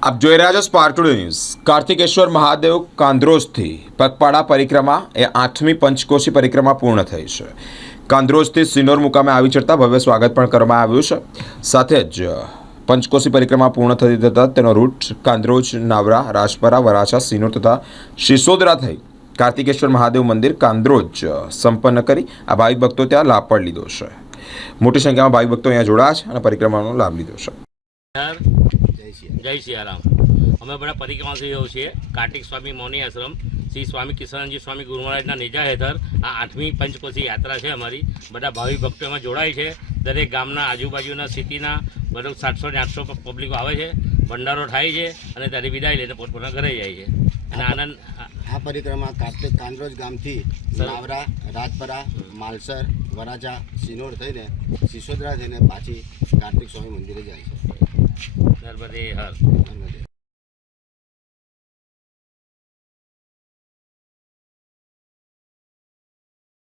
આપ જોઈ રહ્યા છો સ્પાર્ક ટુડે ન્યૂઝ। કાર્તિકેશ્વર મહાદેવ કાંદ્રોજથી પગપાળા પરિક્રમા એ 8મી પંચકોશી પરિક્રમા પૂર્ણ થઈ છે। કાંદ્રોજથી સિનોર મુકામે આવી ચડતા ભવ્ય સ્વાગત પણ કરવામાં આવ્યું છે। સાથે જ પંચકોશી પરિક્રમા પૂર્ણ થતી થતાં તેનો રૂટ કાંદ્રોજ, નાવરા, રાજપરા, વરાછા, સિનોર તથા શિશોદરા થઈ કાર્તિકેશ્વર મહાદેવ મંદિર કાંદ્રોજ સંપન્ન કરી આ ભાવિક ભક્તો ત્યાં લાભ પણ લીધો છે। મોટી સંખ્યામાં ભાવિક ભક્તો અહીંયા જોડાયા છે અને પરિક્રમાનો લાભ લીધો છે। જય સિયારામ। અમે બધા પરિક્રમાથી છીએ કાર્તિક સ્વામી મૌની આશ્રમ શ્રી સ્વામી કિશનજી સ્વામી ગુરુ મહારાજના નેજા હેઠળ આ 8મી પંચકોશી યાત્રા છે અમારી। બધા ભાવિક ભક્તો એમાં જોડાય છે। દરેક ગામના આજુબાજુના સિટીના બધું 700 ને 800 પબ્લિકો આવે છે, ભંડારો થાય છે અને ત્યારે વિદાય લઈને પોતપોતાના ઘરે જાય છે। અને આનંદ આ પરિક્રમા કાર્તિક કાંદ્રોજ ગામથી નાવરા, રાજપરા, માલસર, વરાછા, સિનોર થઈને સિસોદરા થઈને પાછી કાર્તિક સ્વામી મંદિરે જાય છે। નર્મદે હર।